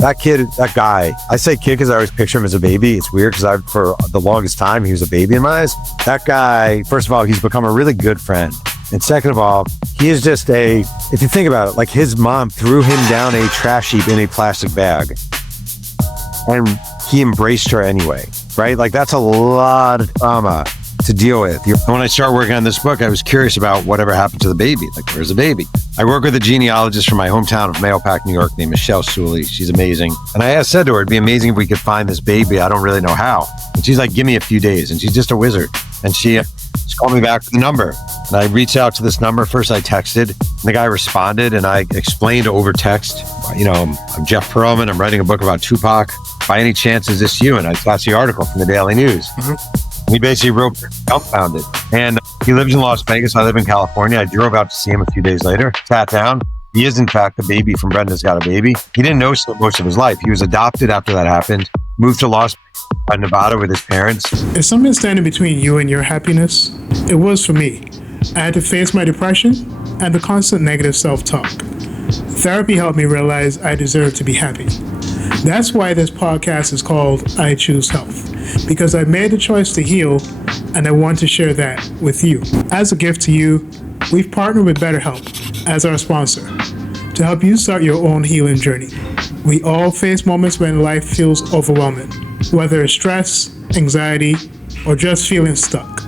That kid, that guy, I say kid because I always picture him as a baby. It's weird because for the longest time, he was a baby in my eyes. That guy, first of all, he's become a really good friend. And second of all, he is just if you think about it, like his mom threw him down a trash heap in a plastic bag. And he embraced her anyway, right? Like that's a lot of trauma to deal with. When I started working on this book, I was curious about whatever happened to the baby. Like, where's the baby? I work with a genealogist from my hometown of Mahopac, New York, named Michelle Sully. She's amazing. And I said to her, it'd be amazing if we could find this baby. I don't really know how. And she's like, give me a few days. And she's just a wizard. And she called me back with the number. And I reached out to this number. First I texted, and the guy responded, and I explained over text, I'm Jeff Pearlman. I'm writing a book about Tupac. By any chance, is this you? And I got the article from the Daily News. He basically wrote dumbfounded. And he lives in Las Vegas. I live in California. I drove out to see him a few days later, sat down. He is, in fact, the baby from Brenda's Got a Baby. He didn't know most of his life. He was adopted after that happened, moved to Nevada with his parents. Is something standing between you and your happiness? It was for me. I had to face my depression and the constant negative self-talk. Therapy helped me realize I deserve to be happy. That's why this podcast is called I Choose Health, because I made the choice to heal, and I want to share that with you. As a gift to you, we've partnered with BetterHelp as our sponsor to help you start your own healing journey. We all face moments when life feels overwhelming, whether it's stress, anxiety, or just feeling stuck.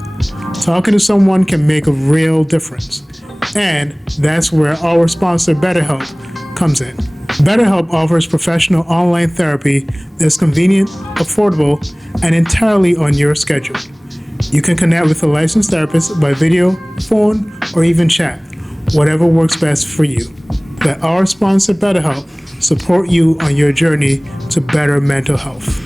Talking to someone can make a real difference, and that's where our sponsor BetterHelp comes in. BetterHelp offers professional online therapy that's convenient, affordable, and entirely on your schedule. You can connect with a licensed therapist by video, phone, or even chat, whatever works best for you. Let our sponsor BetterHelp support you on your journey to better mental health.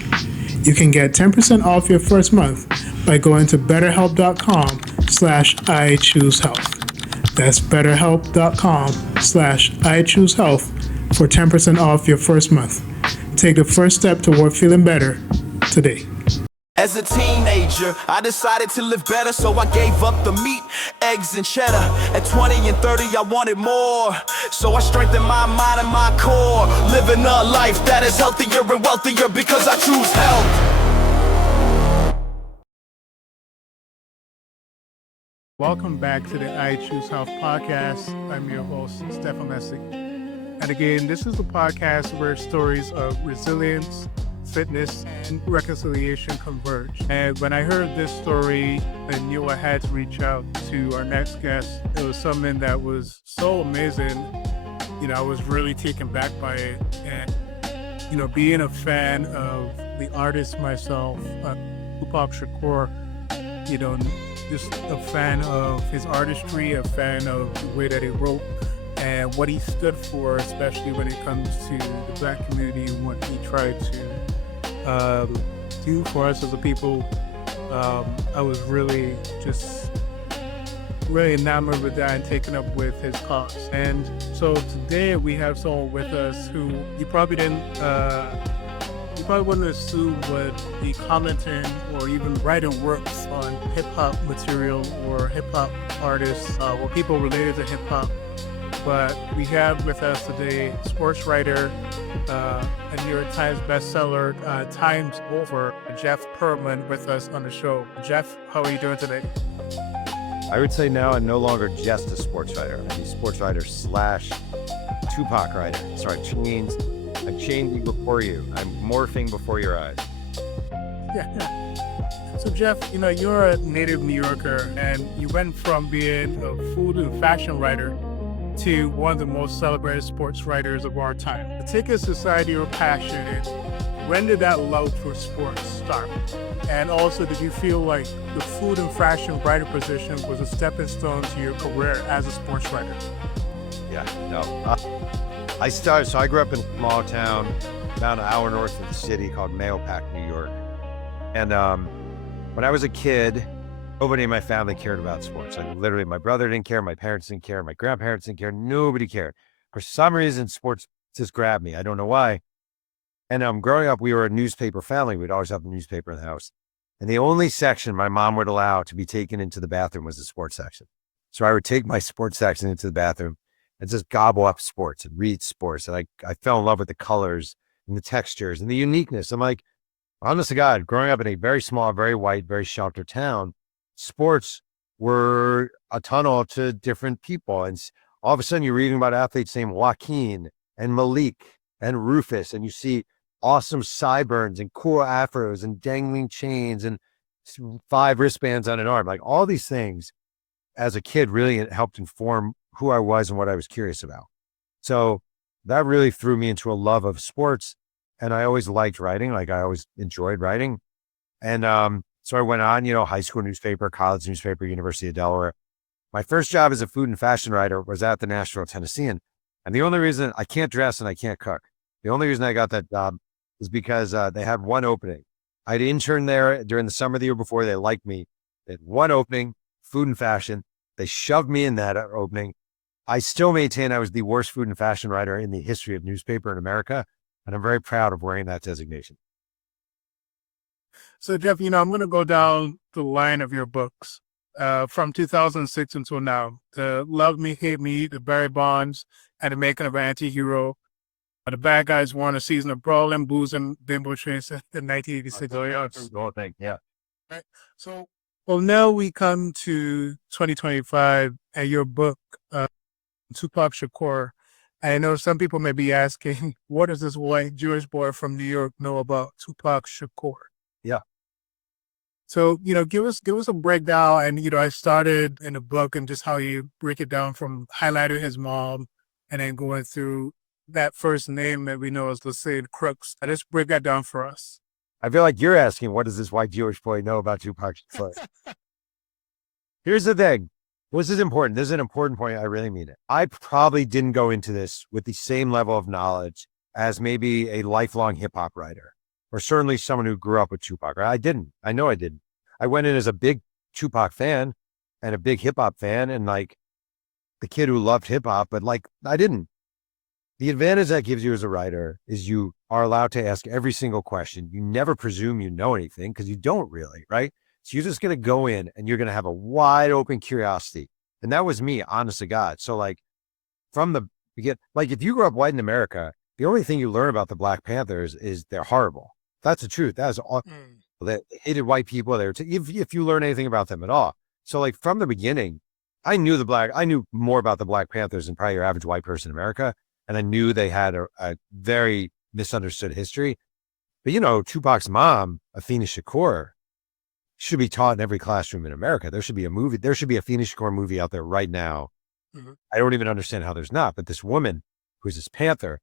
You can get 10% off your first month by going to betterhelp.com/iChooseHealth. That's betterhelp.com/iChooseHealth for 10% off your first month. Take the first step toward feeling better today. As a teenager, I decided to live better, so I gave up the meat, eggs, and cheddar. At 20 and 30, I wanted more, so I strengthened my mind and my core. Living a life that is healthier and wealthier because I choose health. Welcome back to the I Choose Health podcast. I'm your host, Stefan Messick. And again, this is the podcast where stories of resilience, fitness, and reconciliation converge. And when I heard this story, I knew I had to reach out to our next guest. It was something that was so amazing. I was really taken back by it. And, being a fan of the artist myself, Tupac Shakur, just a fan of his artistry, a fan of the way that he wrote and what he stood for, especially when it comes to the Black community and what he tried to do for us as a people. I was really enamored with that and taken up with his cause. And so today we have someone with us who you probably wouldn't assume would be commenting or even writing works on hip-hop material or hip-hop artists or people related to hip-hop. But we have with us today sports writer, a New York Times bestseller, times over, Jeff Pearlman, with us on the show. Jeff, how are you doing today? I would say now I'm no longer just a sports writer. I'm a sports writer / Tupac writer. So I'm changing before you. I'm morphing before your eyes. Yeah. So Jeff, you're a native New Yorker, and you went from being a food and fashion writer to one of the most celebrated sports writers of our time. To take a society or passion, when did that love for sports start? And also, did you feel like the food and fashion writer position was a stepping stone to your career as a sports writer? Yeah, no. I grew up in a small town about an hour north of the city called Mahopac, New York. And when I was a kid, nobody in my family cared about sports. Like literally, my brother didn't care, my parents didn't care, my grandparents didn't care, nobody cared. For some reason, sports just grabbed me. I don't know why. And growing up, we were a newspaper family. We'd always have a newspaper in the house. And the only section my mom would allow to be taken into the bathroom was the sports section. So I would take my sports section into the bathroom and just gobble up sports and read sports. And I fell in love with the colors and the textures and the uniqueness. I'm like, honest to God, growing up in a very small, very white, very sheltered town, sports were a tunnel to different people. And all of a sudden, you're reading about athletes named Joaquin and Malik and Rufus, and you see awesome sideburns and cool afros and dangling chains and 5 wristbands on an arm. Like all these things as a kid really helped inform who I was and what I was curious about. So that really threw me into a love of sports. And I always liked writing. Like I always enjoyed writing. And so I went on, high school newspaper, college newspaper, University of Delaware. My first job as a food and fashion writer was at the Nashville Tennessean. And the only reason I can't dress and I can't cook, the only reason I got that job is because they had one opening. I'd interned there during the summer of the year before. They liked me. They had one opening, food and fashion. They shoved me in that opening. I still maintain I was the worst food and fashion writer in the history of newspaper in America. And I'm very proud of wearing that designation. So, Jeff, I'm going to go down the line of your books from 2006 until now. The Love Me, Hate Me, The Barry Bonds, and The Making of an Anti-Hero. The Bad Guys won a season of Brawling, Booze, and Bimbo Chase in 1986. The whole thing, yeah. Right. So, well, now we come to 2025 and your book, Tupac Shakur. I know some people may be asking, what does this white Jewish boy from New York know about Tupac Shakur? Yeah. So, give us a breakdown. And, I started in the book and just how you break it down from highlighting his mom and then going through that first name that we know as, let's say, the Crooks. I just break that down for us. I feel like you're asking, what does this white Jewish boy know about Tupac Shakur? Here's the thing. This is important. This is an important point. I really mean it. I probably didn't go into this with the same level of knowledge as maybe a lifelong hip hop writer, or certainly someone who grew up with Tupac. I didn't. I know I didn't. I went in as a big Tupac fan and a big hip hop fan and like the kid who loved hip hop, but like I didn't. The advantage that gives you as a writer is you are allowed to ask every single question. You never presume you know anything because you don't really, right? So you're just going to go in and you're going to have a wide open curiosity. And that was me, honest to God. So like from the beginning, like if you grew up white in America, the only thing you learn about the Black Panthers is they're horrible. That's the truth. That's all. They hated white people. They were if you learn anything about them at all. So like from the beginning, I knew more about the Black Panthers than probably your average white person in America. And I knew they had a very misunderstood history. But Tupac's mom, Afeni Shakur, should be taught in every classroom in America. There should be a movie. There should be a Afeni Shakur movie out there right now. Mm-hmm. I don't even understand how there's not. But this woman who's this Panther,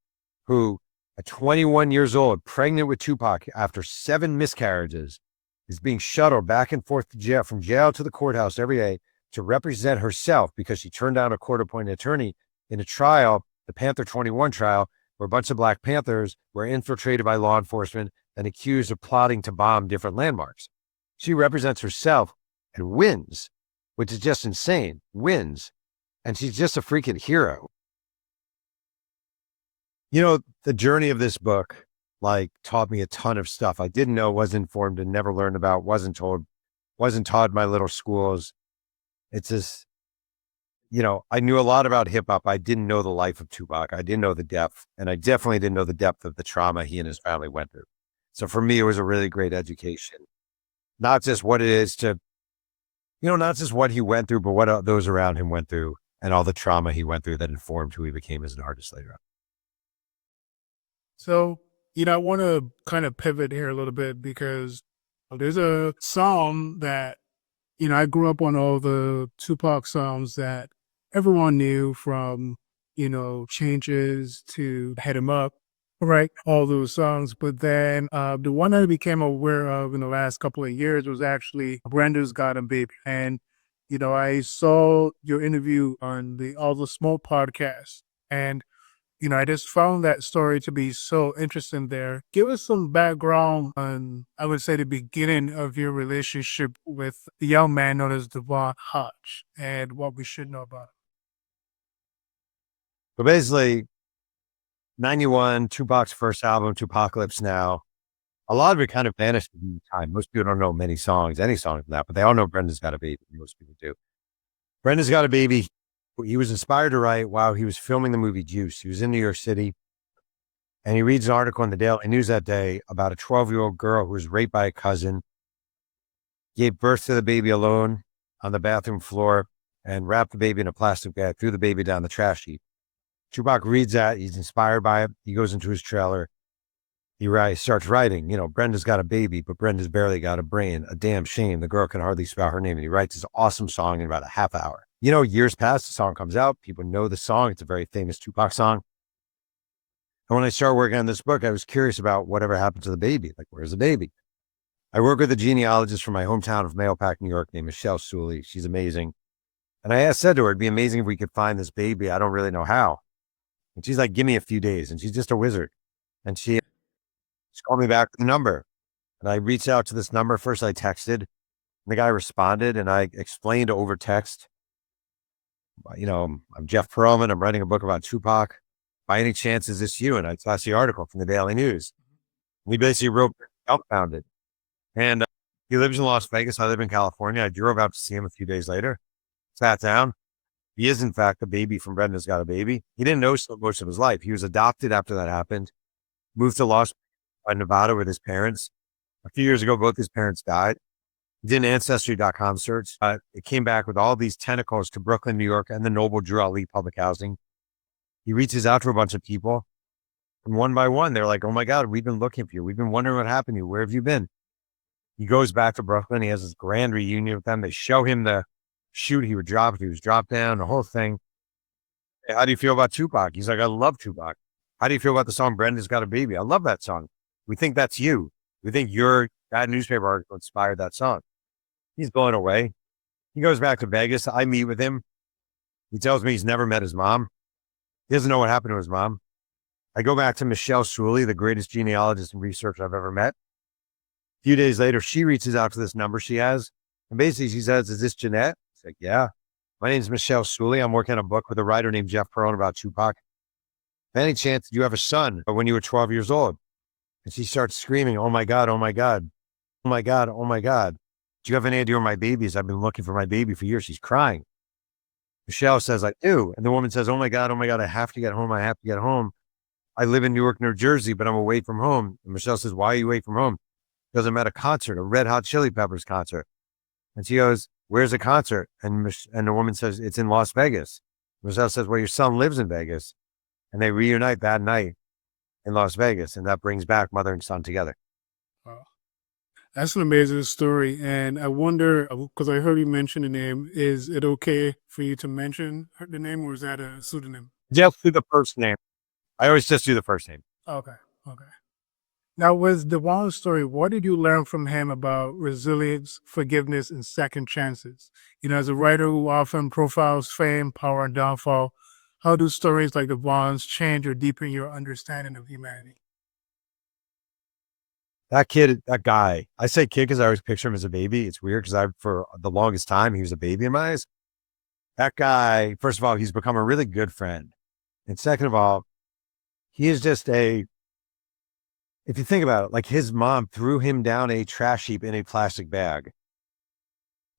who at 21 years old, pregnant with Tupac after 7 miscarriages, is being shuttled back and forth to jail, from jail to the courthouse every day to represent herself because she turned down a court-appointed attorney in a trial, the Panther 21 trial, where a bunch of Black Panthers were infiltrated by law enforcement and accused of plotting to bomb different landmarks. She represents herself and wins, which is just insane, wins. And she's just a freaking hero. The journey of this book, taught me a ton of stuff I didn't know, wasn't informed, and never learned about, wasn't told, wasn't taught in my little schools. It's just, I knew a lot about hip hop. I didn't know the life of Tupac. I didn't know the depth, and I definitely didn't know the depth of the trauma he and his family went through. So for me, it was a really great education. Not just what it is to, not just what he went through, but what those around him went through and all the trauma he went through that informed who he became as an artist later on. So, I want to kind of pivot here a little bit because there's a song that, I grew up on all the Tupac songs that everyone knew from, Changes to Hit 'Em Up, right? All those songs. But then the one that I became aware of in the last couple of years was actually Brenda's Got 'Em Baby. And, I saw your interview on the All the Smoke podcast. And I just found that story to be so interesting there. Give us some background on, I would say, the beginning of your relationship with the young man known as Devon Hodge and what we should know about him. But basically, 91, Tupac's first album, Tupacalypse Now, a lot of it kind of vanished in time. Most people don't know any songs from that, but they all know Brenda's Got a Baby. Most people do. Brenda's Got a Baby. He was inspired to write while he was filming the movie Juice. He was in New York City. And he reads an article in the Daily News that day about a 12-year-old girl who was raped by a cousin, gave birth to the baby alone on the bathroom floor, and wrapped the baby in a plastic bag, threw the baby down the trash heap. Tupac reads that. He's inspired by it. He goes into his trailer. He starts writing, Brenda's got a baby, but Brenda's barely got a brain. A damn shame. The girl can hardly spell her name. And he writes this awesome song in about a half hour. Years pass, the song comes out. People know the song. It's a very famous Tupac song. And when I started working on this book, I was curious about whatever happened to the baby. Like, where's the baby? I work with a genealogist from my hometown of Mahopac, New York, named Michelle Sully. She's amazing. And I said to her, it'd be amazing if we could find this baby. I don't really know how. And she's like, give me a few days. And she's just a wizard. And she called me back with the number. And I reached out to this number. First, I texted. And the guy responded. And I explained over text, I'm Jeff Pearlman. I'm writing a book about Tupac. By any chance, is this you? And I passed the article from the Daily News. We basically wrote, dumbfounded. And he lives in Las Vegas. I live in California. I drove out to see him a few days later. Sat down. He is, in fact, the baby from Brenda's Got a Baby. He didn't know so much of his life. He was adopted after that happened. Moved to Nevada with his parents. A few years ago, both his parents died. He did an Ancestry.com search. It came back with all these tentacles to Brooklyn, New York, and the Noble Drew Ali Public Housing. He reaches out to a bunch of people. And one by one, they're like, oh my God, we've been looking for you. We've been wondering what happened to you. Where have you been? He goes back to Brooklyn. He has this grand reunion with them. They show him the shoot he was dropped down, the whole thing. Hey, how do you feel about Tupac? He's like, I love Tupac. How do you feel about the song Brenda's Got a Baby? I love that song. We think that's you. We think that newspaper article inspired that song. He's blown away. He goes back to Vegas. I meet with him. He tells me he's never met his mom. He doesn't know what happened to his mom. I go back to Michelle Sully, the greatest genealogist and researcher I've ever met. A few days later, she reaches out to this number she has. And basically she says, is this Jeanette? It's like, yeah. My name is Michelle Sully. I'm working on a book with a writer named Jeff Pearlman about Tupac. By any chance, did you have a son when you were 12 years old? And she starts screaming, oh my God, oh my God, oh my God, oh my God. Do you have any idea where my baby is? I've been looking for my baby for years. She's crying. Michelle says, I do. And the woman says, oh my God, I have to get home. I have to get home. I live in Newark, New Jersey, but I'm away from home. And Michelle says, why are you away from home? Because I'm at a concert, a Red Hot Chili Peppers concert. And she goes, where's the concert? And the woman says, it's in Las Vegas. Michelle says, well, your son lives in Vegas. And they reunite that night in Las Vegas. And that brings back mother and son together. Wow. That's an amazing story. And I wonder, because I heard you mention the name, is it okay for you to mention the name, or is that a pseudonym? Just do the first name. I always just do the first name. Okay. Now, with Devon's story, what did you learn from him about resilience, forgiveness, and second chances? As a writer who often profiles fame, power, and downfall, how do stories like Devon's change or deepen your understanding of humanity? That guy, I say kid because I always picture him as a baby. It's weird because for the longest time, he was a baby in my eyes. That guy, first of all, he's become a really good friend. And second of all, he is just if you think about it, like his mom threw him down a trash heap in a plastic bag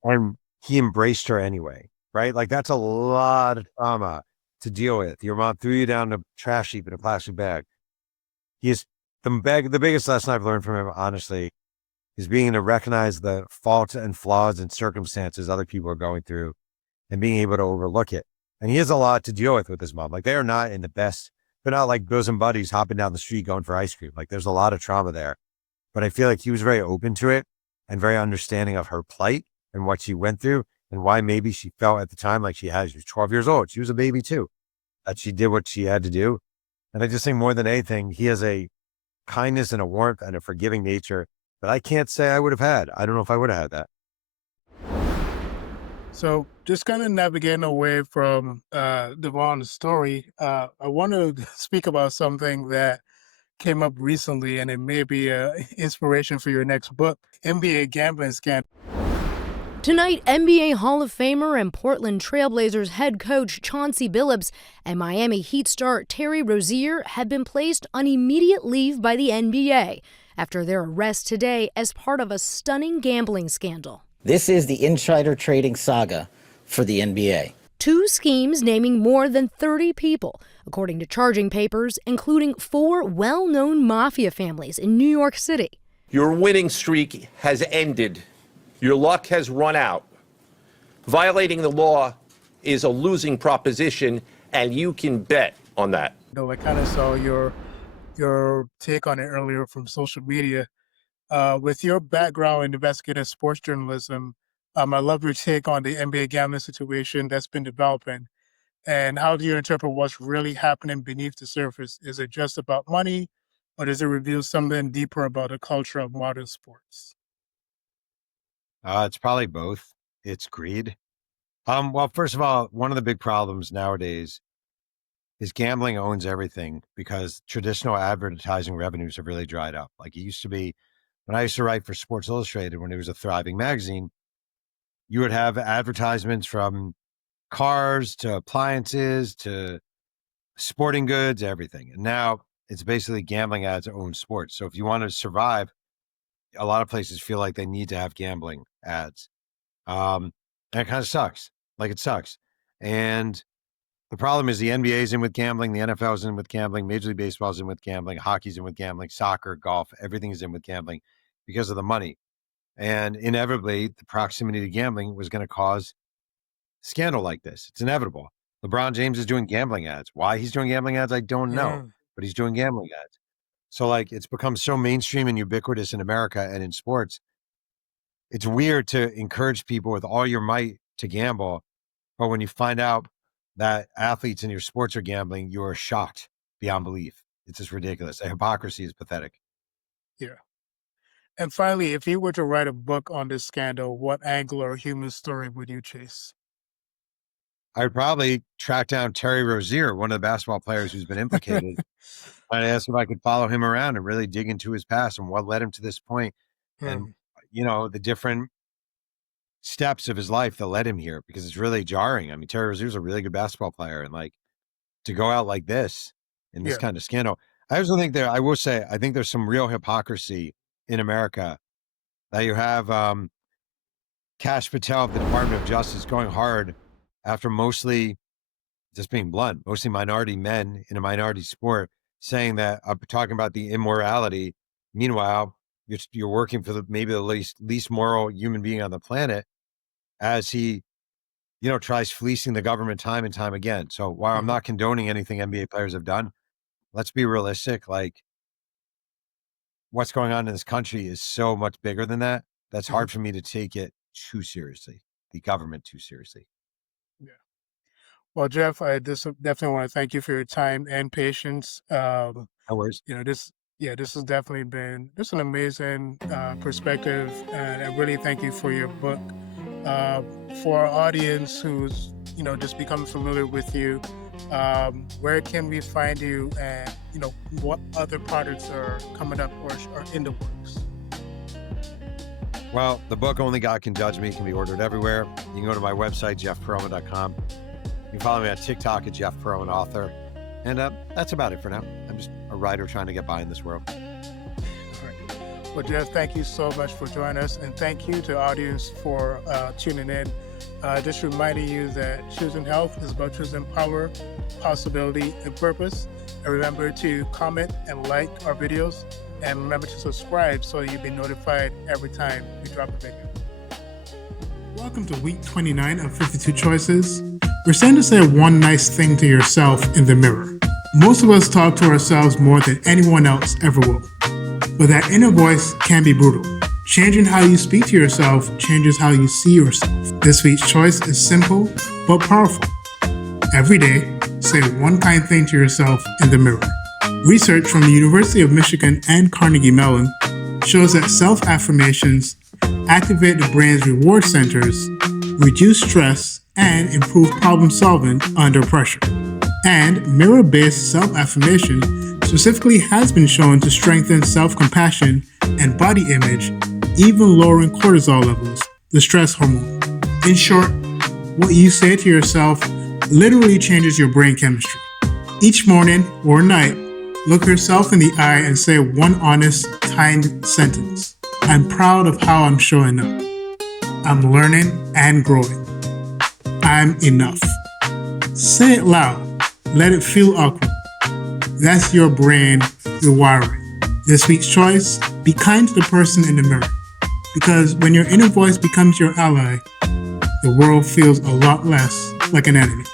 and he embraced her anyway, right? Like that's a lot of trauma to deal with. Your mom threw you down a trash heap in a plastic bag. The biggest lesson I've learned from him, honestly, is being to recognize the faults and flaws and circumstances other people are going through and being able to overlook it. And he has a lot to deal with his mom. Like they are not in the best. They're not like bosom buddies hopping down the street going for ice cream. Like there's a lot of trauma there. But I feel like he was very open to it and very understanding of her plight and what she went through and why maybe she felt at the time like she was 12 years old. She was a baby too, that she did what she had to do. And I just think more than anything, he has a kindness and a warmth and a forgiving nature that I can't say I would have had. I don't know if I would have had that. So just kind of navigating away from Devon's story, I want to speak about something that came up recently, and it may be an inspiration for your next book, NBA gambling scandal. Tonight, NBA Hall of Famer and Portland Trailblazers head coach Chauncey Billups and Miami Heat star Terry Rozier have been placed on immediate leave by the NBA after their arrest today as part of a stunning gambling scandal. This is the insider trading saga for the NBA. 2 schemes naming more than 30 people, according to charging papers, including 4 well-known mafia families in New York City. Your winning streak has ended. Your luck has run out. Violating the law is a losing proposition, and you can bet on that. I kind of saw your take on it earlier from social media. With your background in investigative sports journalism, I love your take on the NBA gambling situation that's been developing. And how do you interpret what's really happening beneath the surface? Is it just about money, or does it reveal something deeper about the culture of modern sports? It's probably both. It's greed. Well, first of all, one of the big problems nowadays is gambling owns everything because traditional advertising revenues have really dried up. Like it used to be when I used to write for Sports Illustrated, when it was a thriving magazine, you would have advertisements from cars to appliances to sporting goods, everything. And now it's basically gambling ads that own sports. So if you want to survive, a lot of places feel like they need to have gambling ads. And it kind of sucks. Like it sucks. And the problem is the NBA is in with gambling, the NFL is in with gambling, Major League Baseball is in with gambling, hockey's in with gambling, soccer, golf, everything is in with gambling because of the money. And inevitably, the proximity to gambling was going to cause scandal like this. It's inevitable. LeBron James is doing gambling ads. Why he's doing gambling ads, I don't know, but he's doing gambling ads. So like it's become so mainstream and ubiquitous in America and in sports. It's weird to encourage people with all your might to gamble, but when you find out that athletes in your sports are gambling, you are shocked beyond belief. It's just ridiculous. The hypocrisy is pathetic. Yeah. And finally, if you were to write a book on this scandal, what angle or human story would you chase? I would probably track down Terry Rozier, one of the basketball players who's been implicated. I'd ask if I could follow him around and really dig into his past and what led him to this point, and the different steps of his life that led him here, because it's really jarring. I mean, Terry Rozier's a really good basketball player, and like to go out like this in this kind of scandal. I also think I will say, I think there's some real hypocrisy in America that you have Kash Patel of the Department of Justice going hard after mostly, just being blunt, mostly minority men in a minority sport, saying that I'm talking about the immorality. Meanwhile, you're working for maybe the least moral human being on the planet, as he, tries fleecing the government time and time again. So while I'm not condoning anything NBA players have done, let's be realistic. Like what's going on in this country is so much bigger than that. That's hard for me to take it too seriously, the government too seriously. Yeah. Well, Jeff, I just definitely want to thank you for your time and patience. No worries. This has definitely been just an amazing perspective, and I really thank you for your book. For our audience who's just becoming familiar with you, where can we find you, and what other projects are coming up or are in the works? Well, the book Only God Can Judge Me can be ordered everywhere. You can go to my website, jeffpearlman.com. You can follow me on TikTok at Jeff Pearlman Author. And that's about it for now. I'm just a writer trying to get by in this world. All right. Well, Jeff, thank you so much for joining us. And thank you to the audience for tuning in. Just reminding you that choosing health is about choosing power, possibility, and purpose. And remember to comment and like our videos. And remember to subscribe so you'll be notified every time we drop a video. Welcome to week 29 of 52 Choices. We're saying to say one nice thing to yourself in the mirror. Most of us talk to ourselves more than anyone else ever will. But that inner voice can be brutal. Changing how you speak to yourself changes how you see yourself. This week's choice is simple but powerful. Every day, say one kind thing to yourself in the mirror. Research from the University of Michigan and Carnegie Mellon shows that self-affirmations activate the brain's reward centers, reduce stress, and improve problem solving under pressure. And mirror-based self-affirmation specifically has been shown to strengthen self-compassion and body image, even lowering cortisol levels, the stress hormone. In short, what you say to yourself literally changes your brain chemistry. Each morning or night, look yourself in the eye and say one honest, kind sentence. I'm proud of how I'm showing up. I'm learning and growing. I'm enough. Say it loud. Let it feel awkward. That's your brain rewiring. This week's choice, be kind to the person in the mirror. Because when your inner voice becomes your ally, the world feels a lot less like an enemy.